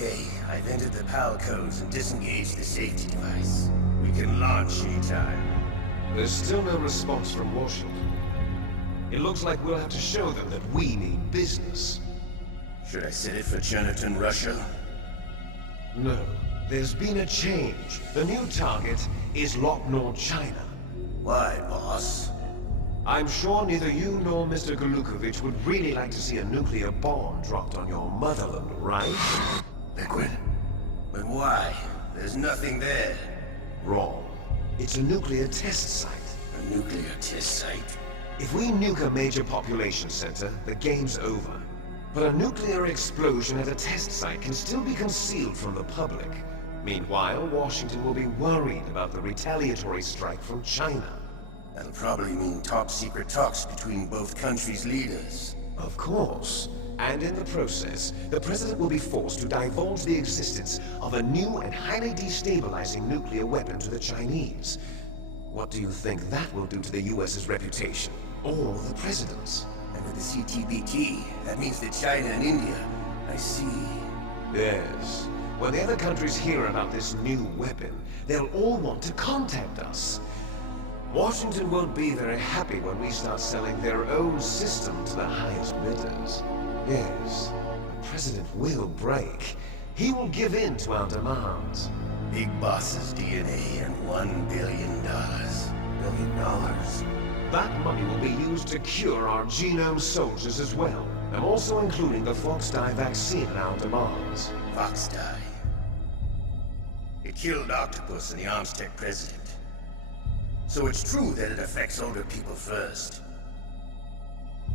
Okay, I've entered the PAL codes and disengaged the safety device. We can launch anytime. There's still no response from Washington. It looks like we'll have to show them that we mean business. Should I set it for Jonathan, Russia? No. There's been a change. The new target is Locknor, China. Why, boss? I'm sure neither you nor Mr. Golukovich would really like to see a nuclear bomb dropped on your motherland, right? Liquid? But why? There's nothing there. Wrong. It's a nuclear test site. A nuclear test site? If we nuke a major population center, the game's over. But a nuclear explosion at a test site can still be concealed from the public. Meanwhile, Washington will be worried about the retaliatory strike from China. That'll probably mean top-secret talks between both countries' leaders. Of course. And in the process, the President will be forced to divulge the existence of a new and highly destabilizing nuclear weapon to the Chinese. What do you think that will do to the US's reputation? Or the President's? And with the CTBT, that means that China and India... I see. Yes. When the other countries hear about this new weapon, they'll all want to contact us. Washington won't be very happy when we start selling their own system to the highest bidders. Yes, the President will break. He will give in to our demands. Big Boss's DNA and $1 billion. $1 billion? That money will be used to cure our genome soldiers as well. I'm also including the Fox-Die vaccine in our demands. Fox-Die? It killed Octopus and the Armstech president. So it's true that it affects older people first.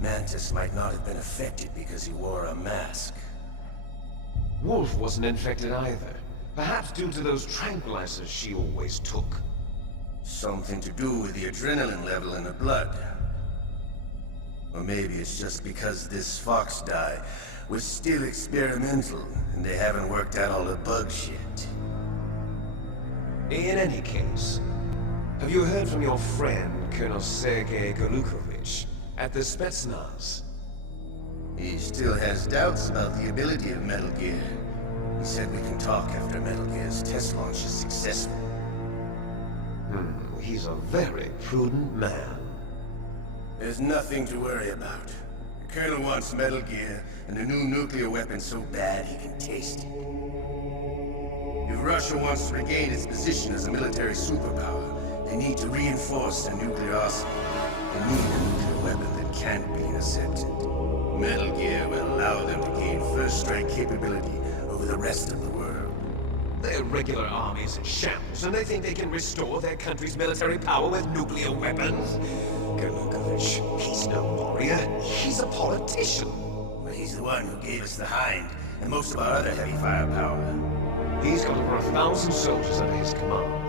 Mantis might not have been affected because he wore a mask. Wolf wasn't infected either. Perhaps due to those tranquilizers she always took. Something to do with the adrenaline level in the blood. Or maybe it's just because this Fox-Die was still experimental and they haven't worked out all the bugs yet. In any case, have you heard from your friend, Colonel Sergei Golukovich, at the Spetsnaz? He still has doubts about the ability of Metal Gear. He said we can talk after Metal Gear's test launch is successful. He's a very prudent man. There's nothing to worry about. The Colonel wants Metal Gear and a new nuclear weapon so bad he can taste it. If Russia wants to regain its position as a military superpower, they need to reinforce their nuclear arsenal. They need a nuclear weapon that can't be intercepted. Metal Gear will allow them to gain first strike capability over the rest of the world. Their regular army's in shambles, and they think they can restore their country's military power with nuclear weapons? Golukovich, he's no warrior. He's a politician. But he's the one who gave us the Hind and most of our other heavy firepower. He's got over 1,000 soldiers under his command.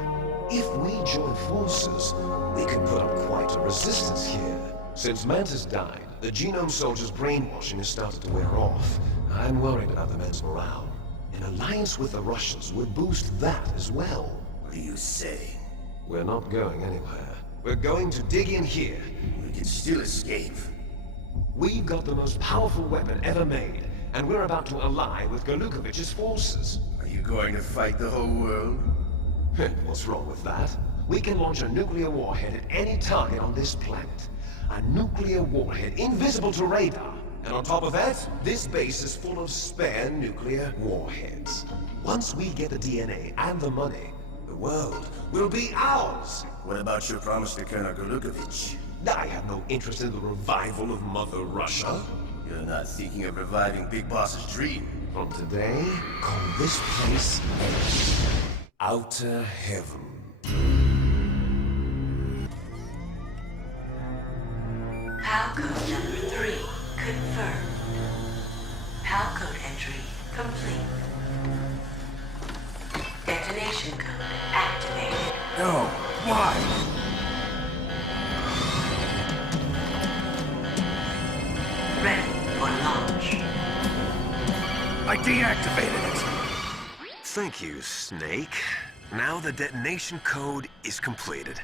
If we join forces, we can put up quite a resistance here. Since Mantis died, the genome soldiers' brainwashing has started to wear off. I'm worried about the men's morale. An alliance with the Russians would boost that as well. What are you saying? We're not going anywhere. We're going to dig in here. We can still escape. We've got the most powerful weapon ever made, and we're about to ally with Golukovich's forces. Are you going to fight the whole world? What's wrong with that? We can launch a nuclear warhead at any target on this planet. A nuclear warhead invisible to radar. And on top of that, this base is full of spare nuclear warheads. Once we get the DNA and the money, the world will be ours! What about your promise to Colonel Golukovich? I have no interest in the revival of Mother Russia. You're not thinking of reviving Big Boss's dream. From today, call this place Outer Heaven. PAL code number 3 confirmed. PAL code entry complete. Detonation code activated. No, why? Ready for launch. I deactivated it. Thank you, Snake. Now the detonation code is completed.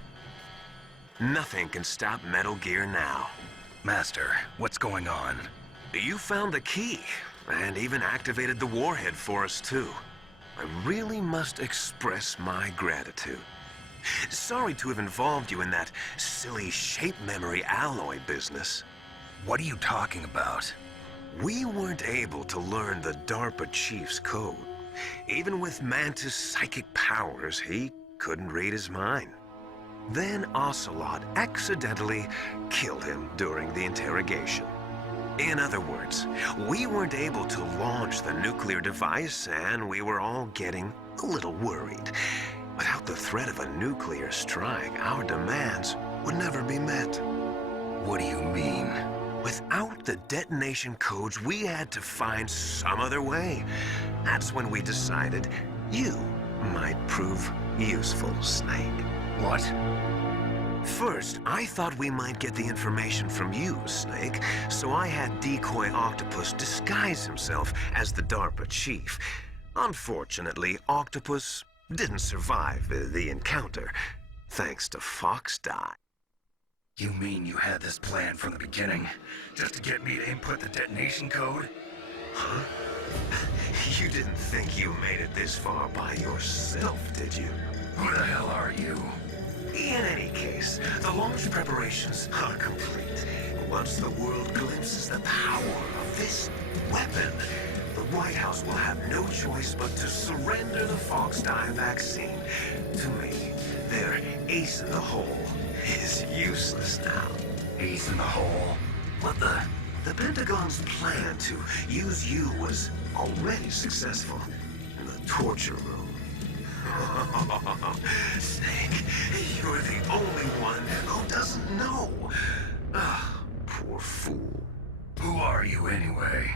Nothing can stop Metal Gear now. Master, what's going on? You found the key. and even activated the warhead for us too. I really must express my gratitude. Sorry to have involved you in that silly shape memory alloy business. What are you talking about? We weren't able to learn the DARPA chief's code. Even with Mantis' psychic powers, he couldn't read his mind. Then Ocelot accidentally killed him during the interrogation. In other words, we weren't able to launch the nuclear device, and we were all getting a little worried. Without the threat of a nuclear strike, our demands would never be met. What do you mean? Without the detonation codes, we had to find some other way. That's when we decided you might prove useful, Snake. What? First, I thought we might get the information from you, Snake, so I had Decoy Octopus disguise himself as the DARPA chief. Unfortunately, Octopus didn't survive the encounter, thanks to Fox Die. You mean you had this plan from the beginning, just to get me to input the detonation code? Huh? You didn't think you made it this far by yourself, did you? Who the hell are you? In any case, the launch preparations are complete. Once the world glimpses the power of this weapon, the White House will have no choice but to surrender the Fox Die vaccine. To me, their ace in the hole is useless now. Ace in the hole? But the Pentagon's plan to use you was already successful in the torture room. Snake, you're the only one who doesn't know. Ah, poor fool. Who are you anyway?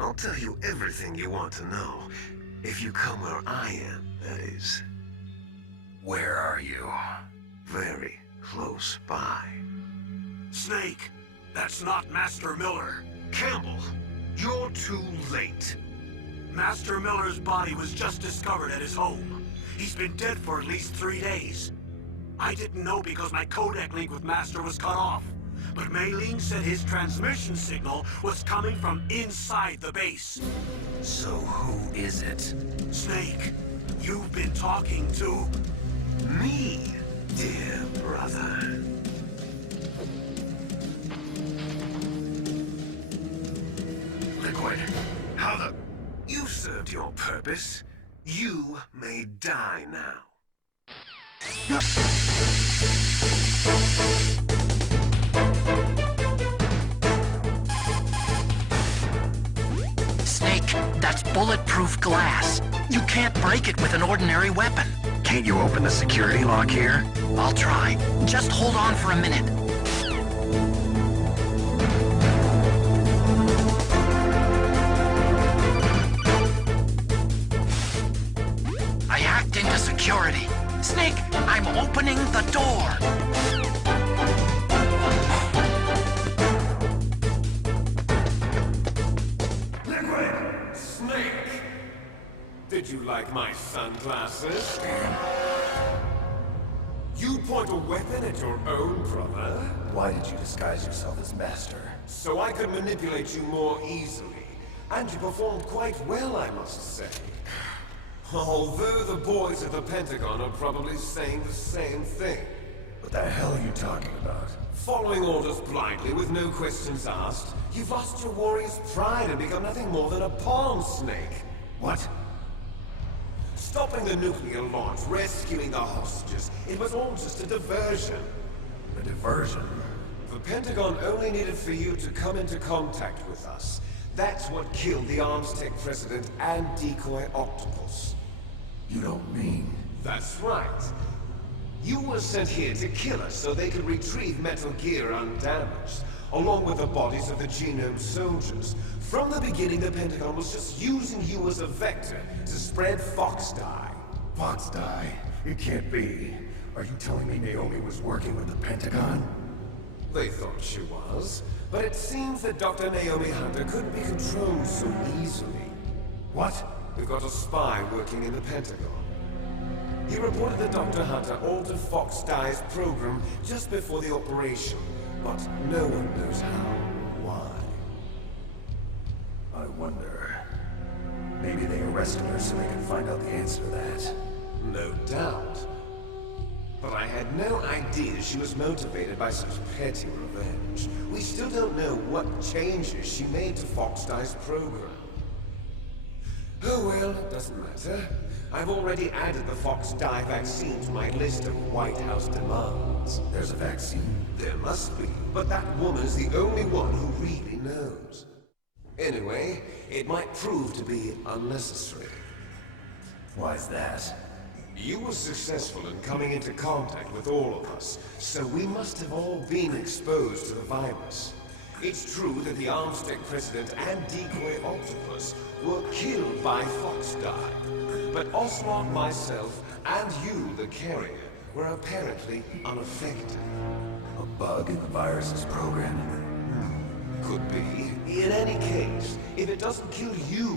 I'll tell you everything you want to know. If you come where I am, that is. Where are you? Very close by. Snake, that's not Master Miller. Campbell, you're too late. Master Miller's body was just discovered at his home. He's been dead for at least 3 days. I didn't know because my codec link with Master was cut off. But Mei Ling said his transmission signal was coming from inside the base. So who is it? Snake, you've been talking to... Me, dear brother. Liquid, how the... You've served your purpose. You may die now. Snake, that's bulletproof glass. You can't break it with an ordinary weapon. Can't you open the security lock here? I'll try. Just hold on for a minute. I hacked into security. Snake, I'm opening the door. Liquid! Snake! Did you like my sunglasses? You point a weapon at your own brother? Why did you disguise yourself as Master? So I could manipulate you more easily. And you performed quite well, I must say. Although the boys at the Pentagon are probably saying the same thing. What the hell are you talking about? Following orders blindly with no questions asked, you've lost your warrior's pride and become nothing more than a pawn, Snake. What? Stopping the nuclear launch, rescuing the hostages, it was all just a diversion. A diversion? The Pentagon only needed for you to come into contact with us. That's what killed the Arms Tech president and Decoy Octopus. You don't mean... That's right. You were sent here to kill us so they could retrieve Metal Gear undamaged, along with the bodies of the Genome soldiers. From the beginning, the Pentagon was just using you as a vector to spread Fox Die. Fox Die? It can't be. Are you telling me Naomi was working with the Pentagon? They thought she was, but it seems that Dr. Naomi Hunter couldn't be controlled so easily. What? We've got a spy working in the Pentagon. He reported that Dr. Hunter altered Fox Die's program just before the operation, but no one knows how or why. I wonder... Maybe they arrested her so they could find out the answer to that. No doubt. But I had no idea she was motivated by such petty revenge. We still don't know what changes she made to Fox-Die's program. Oh well, it doesn't matter. I've already added the Fox-Die vaccine to my list of White House demands. There's a vaccine? There must be, but that woman's the only one who really knows. Anyway, it might prove to be unnecessary. Why's that? You were successful in coming into contact with all of us, so we must have all been exposed to the virus. It's true that the Armstead President and Decoy Octopus were killed by Fox-Die, but Ocelot, myself, and you, the carrier, were apparently unaffected. A bug in the virus's programming? Could be. In any case, if it doesn't kill you,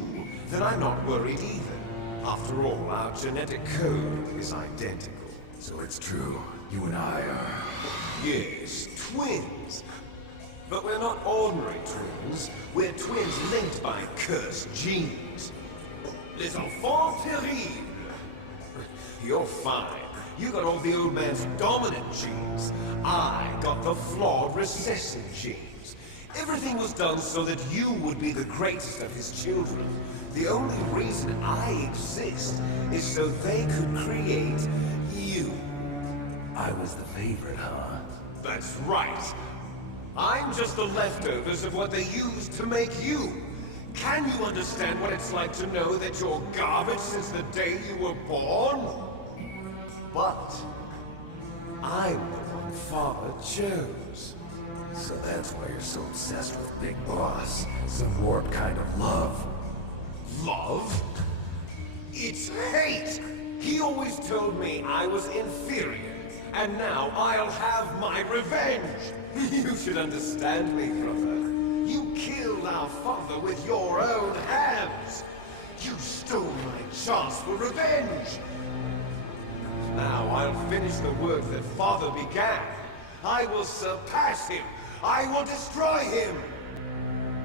then I'm not worried either. After all, our genetic code is identical. So it's true, you and I are... Yes, twins. But we're not ordinary twins. We're twins linked by cursed genes. Les enfants terribles. You're fine. You got all the old man's dominant genes. I got the flawed recessive genes. Everything was done so that you would be the greatest of his children. The only reason I exist is so they could create you. I was the favorite, huh? That's right. I'm just the leftovers of what they used to make you. Can you understand what it's like to know that you're garbage since the day you were born? But I'm the one Father chose. So that's why you're so obsessed with Big Boss. Some warped kind of love. Love? It's hate! He always told me I was inferior, and now I'll have my revenge! You should understand me, brother. You killed our father with your own hands! You stole my chance for revenge! Now I'll finish the work that Father began. I will surpass him! I will destroy him!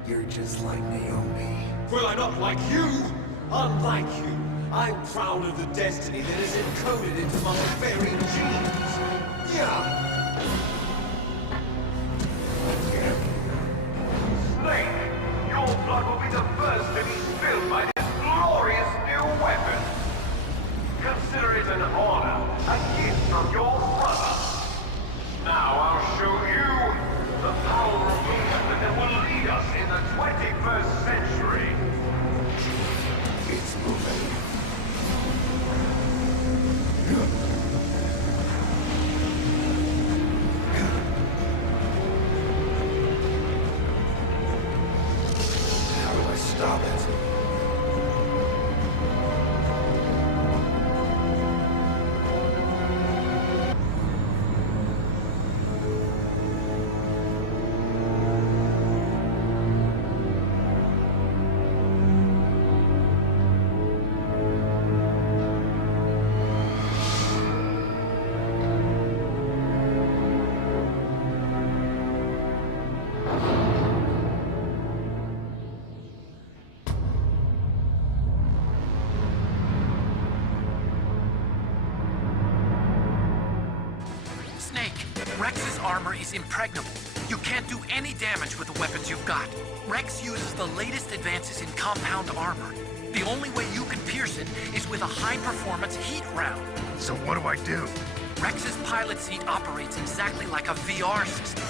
You're just like Naomi. Well, I'm not like you! Unlike you, I'm proud of the destiny that is encoded into my very genes! Yeah! Snake, your blood will be the first to be spilled by this glorious new weapon! Consider it an honor, a gift from your brother! Now I'll show you the power of movement that will lead us in the 21st century! It's moving. How do I stop it? Rex's armor is impregnable. You can't do any damage with the weapons you've got. Rex uses the latest advances in compound armor. The only way you can pierce it is with a high-performance heat round. So what do I do? Rex's pilot seat operates exactly like a VR system.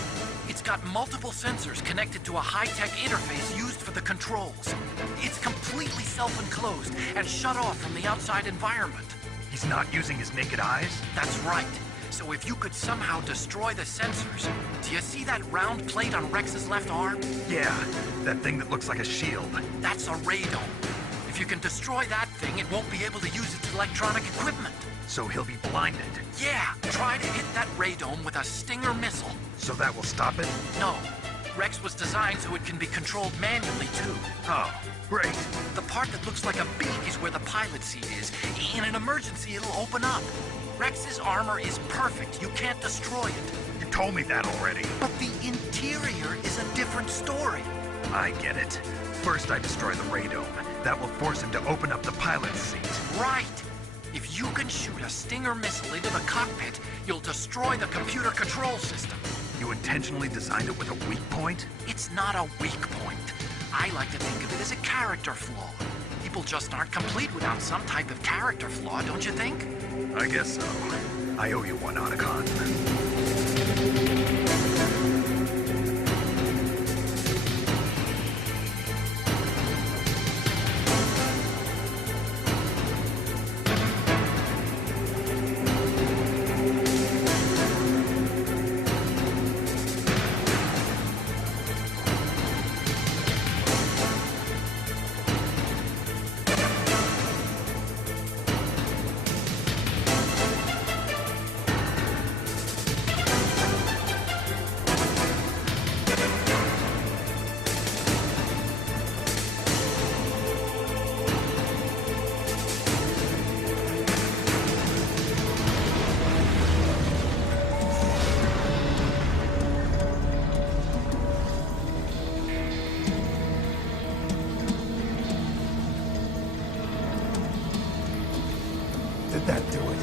It's got multiple sensors connected to a high-tech interface used for the controls. It's completely self-enclosed and shut off from the outside environment. He's not using his naked eyes? That's right. So if you could somehow destroy the sensors... Do you see that round plate on Rex's left arm? Yeah, that thing that looks like a shield. That's a radome. If you can destroy that thing, it won't be able to use its electronic equipment. So he'll be blinded. Yeah, try to hit that radome with a Stinger missile. So that will stop it? No. Rex was designed so it can be controlled manually, too. Oh, great. The part that looks like a beak is where the pilot seat is. In an emergency, it'll open up. Rex's armor is perfect. You can't destroy it. You told me that already. But the interior is a different story. I get it. First I destroy the radome, That will force him to open up the pilot's seat. Right! If you can shoot a Stinger missile into the cockpit, you'll destroy the computer control system. You intentionally designed it with a weak point? It's not a weak point. I like to think of it as a character flaw. People just aren't complete without some type of character flaw, don't you think? I guess so. I owe you one, Otacon. Did that do it?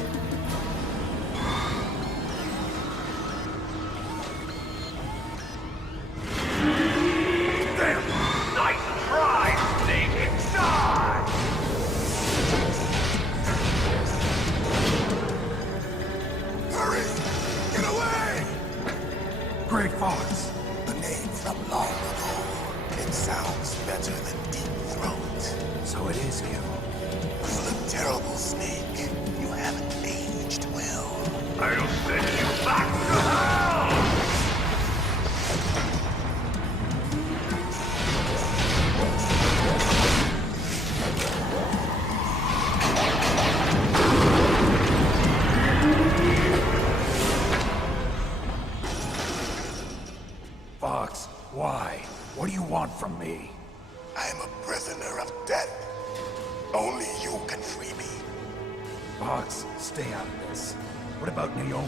Damn! Nice try, Snake! Die! Hurry! Get away! Great Fox! The name from long ago. It sounds better than Deep Throat. So it is you. You look terrible, Snake. You haven't aged well. I'll send you back to hell! Fox, why? What do you want from me? I'm a prisoner of death. Only you can free me. Fox, stay out of this. What about Naomi?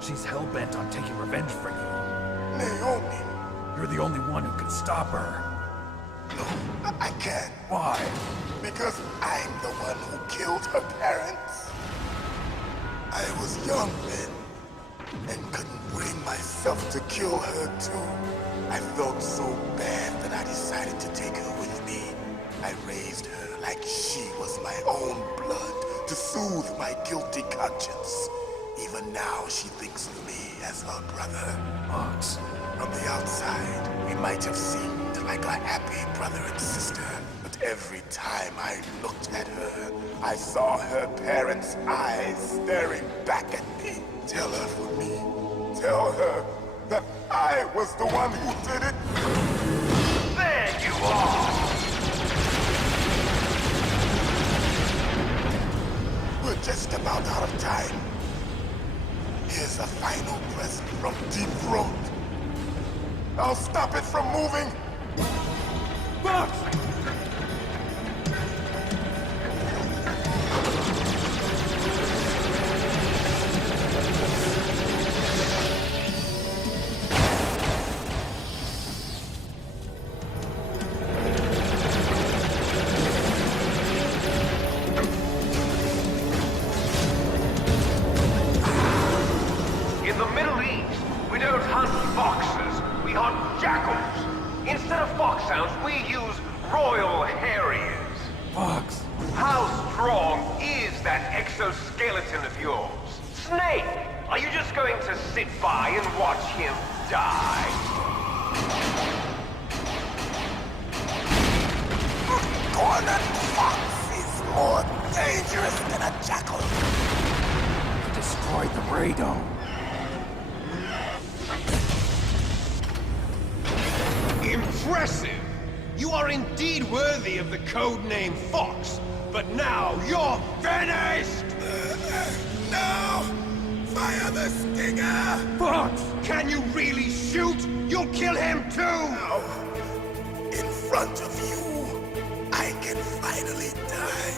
She's hell-bent on taking revenge for you. Naomi? You're the only one who can stop her. No, I can't. Why? Because I'm the one who killed her parents. I was young then, and couldn't bring myself to kill her too. I felt so bad that I decided to take her with me. I raised her like she was my own blood to soothe my guilty conscience. Even now she thinks of me as her brother. Fox. From the outside, we might have seemed like a happy brother and sister, but every time I looked at her, I saw her parents' eyes staring back at me. Tell her for me. Tell her that I was the one who did it. There you are! We're just about out of time. Here's a final present from Deep Throat. I'll stop it from moving. Fox! In the Middle East, we don't hunt foxes, we hunt jackals. Instead of foxhounds, we use royal harriers. Fox. How strong is that exoskeleton of yours? Snake, are you just going to sit by and watch him die? Cornered fox is more dangerous than a jackal. You destroyed the radome. Impressive! You are indeed worthy of the codename Fox, but now you're finished! No! Fire the stinger! Fox! Can you really shoot? You'll kill him too! No. In front of you, I can finally die.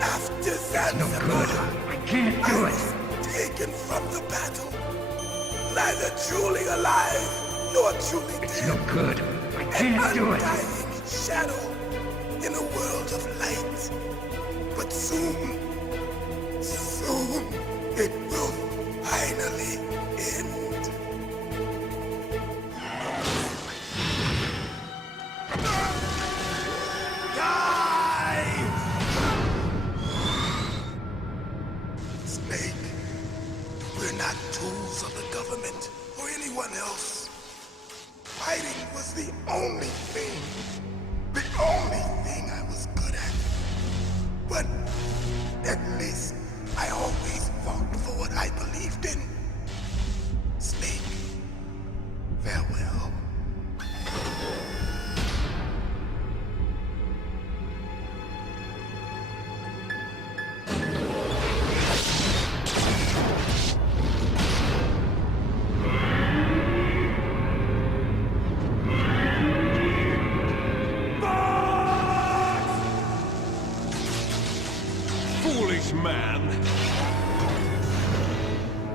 After Zanzibar, No good. I can't I do was it. taken from the battle. Neither truly alive, nor truly It's dead. no good. I An can't do it. undying shadow. in a world of light. But soon, it will finally end. Die! Snake, we're not tools of the government or anyone else. Fighting was the only thing I was good at. But at least I always fought for what I believed in. Snake, farewell. Foolish man.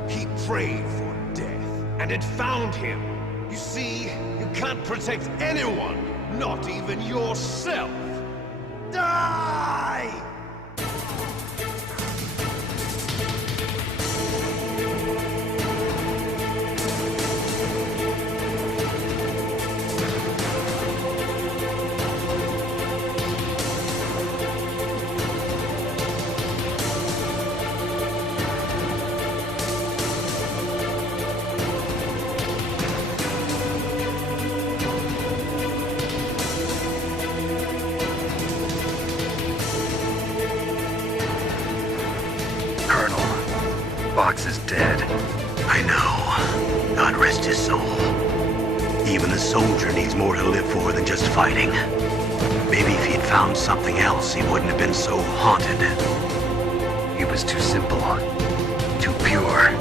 He prayed for death, and it found him. You see, you can't protect anyone, not even yourself. Die! Fox is dead. I know. God rest his soul. Even the soldier needs more to live for than just fighting. Maybe if he'd found something else, he wouldn't have been so haunted. He was too simple, too pure.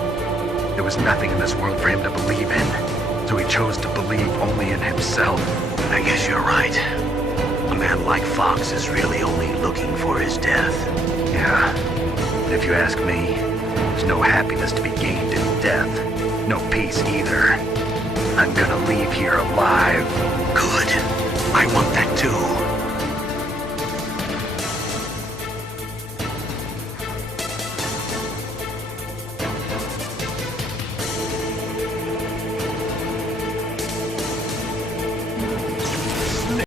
There was nothing in this world for him to believe in, so he chose to believe only in himself. I guess you're right. A man like Fox is really only looking for his death. Yeah, but if you ask me, there's no happiness to be gained in death. No peace either. I'm gonna leave here alive. Good. I want that too.